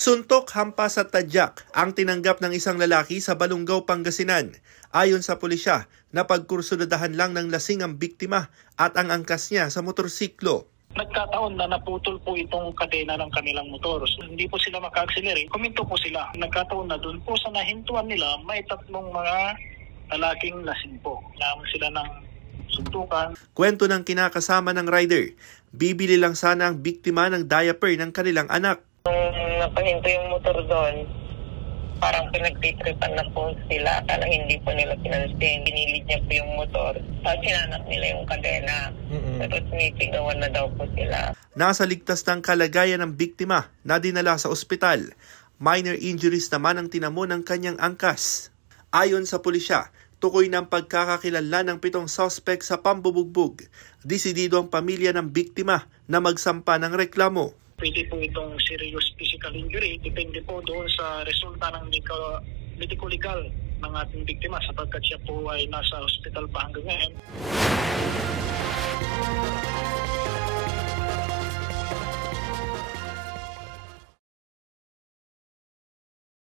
Suntok hampas at tadyak ang tinanggap ng isang lalaki sa Balungaw, Pangasinan. Ayon sa pulisya, napagkursunadahan lang ng lasing ang biktima at ang angkas niya sa motorsiklo. Nagkataon na naputol po itong kadena ng kanilang motor. So, hindi po sila maka-accelerate. Kuminto po sila. Nagkataon na doon po sa nahintuan nila, may tatlong mga lalaking lasing po. Lamang sila ng suntukan. Kwento ng kinakasama ng rider, bibili lang sana ang biktima ng diaper ng kanilang anak. Nung napahinto yung motor doon, parang pinagtitripan na po sila. Kala hindi po nila pinansin. Binilid niya po yung motor. Tapos sinanap nila yung kadena. Pero sumisigawan na daw po sila. Nasa ligtas ng kalagayan ng biktima na dinala sa ospital. Minor injuries naman ang tinamo ng kanyang angkas. Ayon sa pulisya, tukoy ng pagkakakilanlan ng 7 suspect sa pambubugbog. Desidido ang pamilya ng biktima na magsampa ng reklamo. Pwede po itong serious physical injury. Depende po doon sa resulta ng medico-legal ng ating biktima sapagkat siya po ay nasa hospital pa hanggang ngayon.